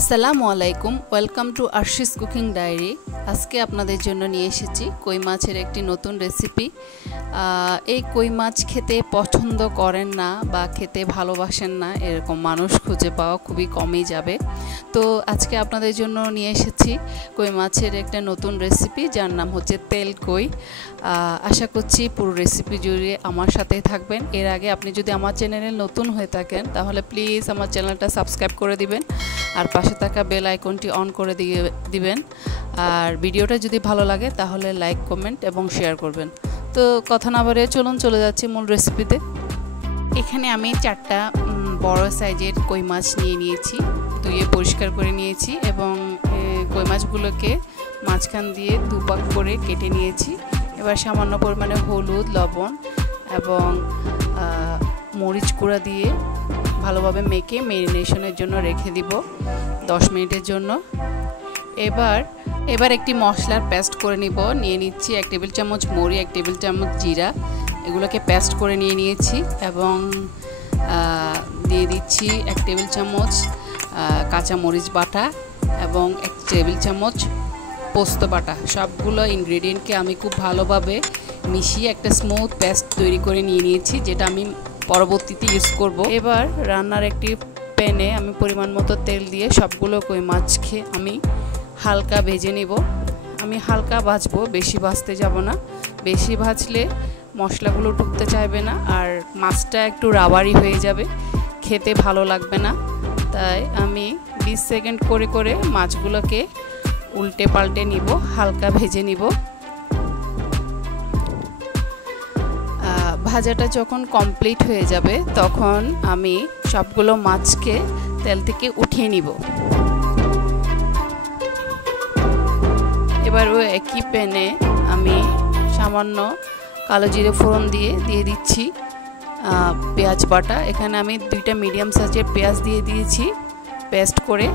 আসসালামু আলাইকুম, welcome to আরশিস cooking diary. আজকে আপনাদের জন্য নিয়ে এসেছি কই মাছের একটি নতুন রেসিপি। এই কই মাছ খেতে পছন্দ করেন না বা খেতে ভালোবাসেন না এরকম মানুষ খুঁজে পাওয়া খুবই কমই যাবে। তো আজকে আপনাদের জন্য নিয়ে এসেছি কই মাছের একটা নতুন রেসিপি, যার নাম হচ্ছে তেল কই। আশা করছি পুরো রেসিপি জুড়ে আমার সাথেই থাকবেন। এর আগে আপনি যদি আমার চ্যানেলে নতুন হয়ে থাকেন তাহলে প্লিজ আমার চ্যানেলটা সাবস্ক্রাইব করে দিবেন আর পাশে থাকা বেল আইকনটি অন করে দিবেন। আর ভিডিওটা যদি ভালো লাগে তাহলে লাইক, কমেন্ট এবং শেয়ার করবেন। তো কথা না বাড়িয়ে চলে যাচ্ছি মূল রেসিপিতে। এখানে আমি 4টা বড় সাইজের কই মাছ নিয়েছি, ধুয়ে পরিষ্কার করে নিয়েছি এবং কই মাছগুলোকে মাঝখান দিয়ে দুভাগ করে কেটে নিয়েছি। এবার সামান্য পরিমাণে হলুদ, লবণ এবং মরিচ গুঁড়া দিয়ে ভালোভাবে মেখে ম্যারিনেশনের জন্য রেখে দিব 10 মিনিটের জন্য। এবার একটি মশলার পেস্ট করে নিয়ে নিচ্ছি 1 টেবিল চামচ মরি, 1 টেবিল চামচ জিরা, এগুলোকে পেস্ট করে নিয়েছি এবং দিয়ে দিচ্ছি 1 টেবিল চামচ কাঁচা মরিচ বাটা এবং 1 টেবিল চামচ পোস্ত বাটা। সবগুলো ইনগ্রেডিয়েন্টকে আমি খুব ভালোভাবে মিশিয়ে একটা স্মুথ পেস্ট তৈরি করে নিয়েছি, যেটা আমি পরবর্তীতে ইউজ করব। এবার রান্নার একটি প্যানে আমি পরিমাণ মতো তেল দিয়ে সবগুলো কই মাছকে আমি হালকা ভেজে নেব। আমি হালকা ভাজবো, বেশি ভাজতে যাব না। বেশি ভাজলে মশলাগুলো ঢুকতে চাইবে না আর মাছটা একটু রাবারি হয়ে যাবে, খেতে ভালো লাগবে না। তাই আমি 20 সেকেন্ড করে করে মাছগুলোকে উল্টে পাল্টে নিব, হালকা ভেজে নিব। ভাজাটা যখন কমপ্লিট হয়ে যাবে তখন আমি সবগুলো মাছকে তেল থেকে উঠিয়ে নিব। এবার ওই একই প্যানে আমি সামান্য কালো জিরে ফোড়ন দিয়ে দিচ্ছি পেঁয়াজ বাটা। এখানে আমি 2টা মিডিয়াম সাইজের পেঁয়াজ দিয়ে দিয়েছি, পেস্ট করে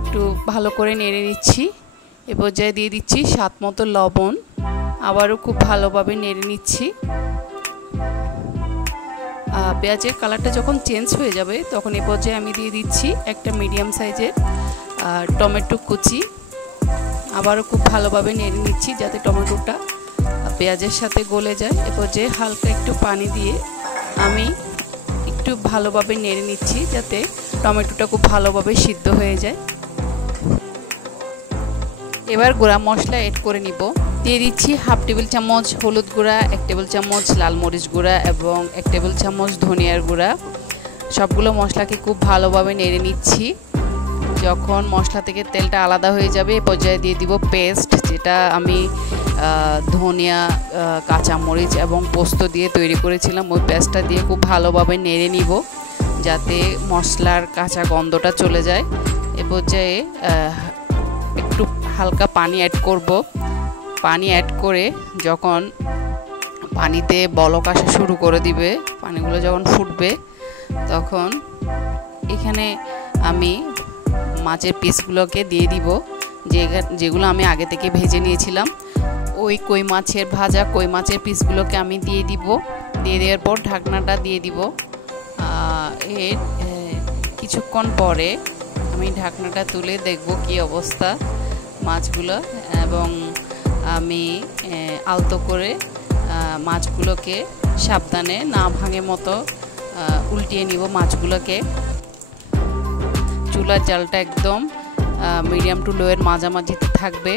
একটু ভালো করে নেড়ে নিচ্ছি। এ পর্যায়ে দিয়ে দিচ্ছি স্বাদ মতো লবণ, আবারও খুব ভালোভাবে নেড়ে নিচ্ছি। পেঁয়াজের কালারটা যখন চেঞ্জ হয়ে যাবে তখন এ পর্যায়ে আমি দিয়ে দিচ্ছি একটা মিডিয়াম সাইজের টমেটো কুচি, আবারও খুব ভালোভাবে নেড়ে নিচ্ছি যাতে টমেটোটা পেঁয়াজের সাথে গলে যায়। এ পর্যায়ে হালকা একটু পানি দিয়ে আমি একটু ভালোভাবে নেড়ে নিচ্ছি যাতে টমেটোটা খুব ভালোভাবে সিদ্ধ হয়ে যায়। এবার গুঁড়া মশলা এড করে নিব। দিয়ে দিচ্ছি 1/2 টেবিল চামচ হলুদ গুঁড়া, 1 টেবিল চামচ লাল মরিচ গুঁড়া এবং 1 টেবিল চামচ ধনিয়ার গুঁড়া। সবগুলো মশলাকে খুব ভালোভাবে নেড়ে নিচ্ছি। যখন মশলা থেকে তেলটা আলাদা হয়ে যাবে এ পর্যায়ে দিয়ে দিব পেস্ট, যেটা আমি ধনিয়া, কাঁচা মরিচ এবং পোস্ত দিয়ে তৈরি করেছিলাম। ওই পেস্টটা দিয়ে খুব ভালোভাবে নেড়ে নিব যাতে মশলার কাঁচা গন্ধটা চলে যায়। এ পর্যায়ে একটু হালকা পানি অ্যাড করব। পানি অ্যাড করে যখন পানিতে বলক আসা শুরু করে দিবে, পানিগুলো যখন ফুটবে তখন এখানে আমি মাছের পিসগুলোকে দিয়ে দিব, যেগুলো আমি আগে থেকে ভেজে নিয়েছিলাম। ওই ভাজা কই মাছের পিসগুলোকে আমি দিয়ে দিব। দিয়ে দেওয়ার পর ঢাকনাটা দিয়ে দিব। এর কিছুক্ষণ পরে আমি ঢাকনাটা তুলে দেখব কি অবস্থা মাছগুলো, এবং আমি আলতো করে মাছগুলোকে সাবধানে না ভাঙে মতো উল্টিয়ে নিব মাছগুলোকে। চুলার জালটা একদম মিডিয়াম টু লোয়ের মাঝামাঝিতে থাকবে।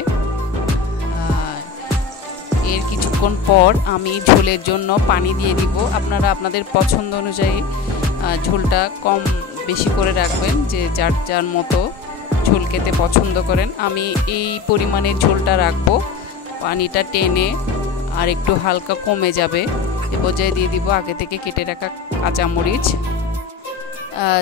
এর কিছুক্ষণ পর আমি ঝোলের জন্য পানি দিয়ে দিব। আপনারা আপনাদের পছন্দ অনুযায়ী ঝোলটা কম বেশি করে রাখবেন, যে যার মতো ঝোল খেতে পছন্দ করেন। আমি এই পরিমাণের ঝোলটা রাখবো, পানিটা টেনে আর একটু হালকা কমে যাবে। এ পর্যায়ে দিয়ে দিব আগে থেকে কেটে রাখা কাঁচামরিচ।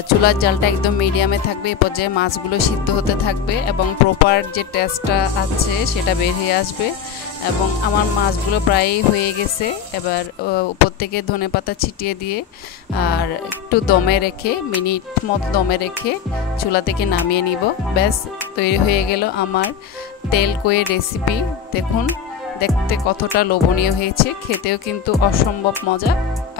চুলার জালটা একদম মিডিয়ামে থাকবে। এ পর্যায়ে মাছগুলো সিদ্ধ হতে থাকবে এবং প্রপার যে টেস্টটা আছে সেটা বের হয়ে আসবে। এবং আমার মাছগুলো প্রায়ই হয়ে গেছে। এবার উপর থেকে ধনেপাতা ছিটিয়ে দিয়ে আর একটু দমে রেখে মিনিট মতো দমে রেখে চুলা থেকে নামিয়ে নিব। ব্যাস তৈরি হয়ে গেল আমার তেল কইয়ের রেসিপি। দেখুন দেখতে কতটা লোভনীয় হয়েছে, খেতেও কিন্তু অসম্ভব মজা।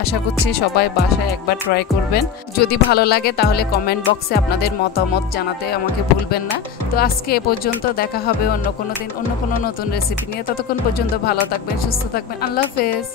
আশা করছি সবাই বাসায় একবার ট্রাই করবেন। যদি ভালো লাগে তাহলে কমেন্ট বক্সে আপনাদের মতামত জানাতে আমাকে ভুলবেন না। তো আজকে এ পর্যন্ত, দেখা হবে অন্য কোনো দিন অন্য কোনো নতুন রেসিপি নিয়ে। ততক্ষণ পর্যন্ত ভালো থাকবেন, সুস্থ থাকবেন। আল্লাহ হাফেজ।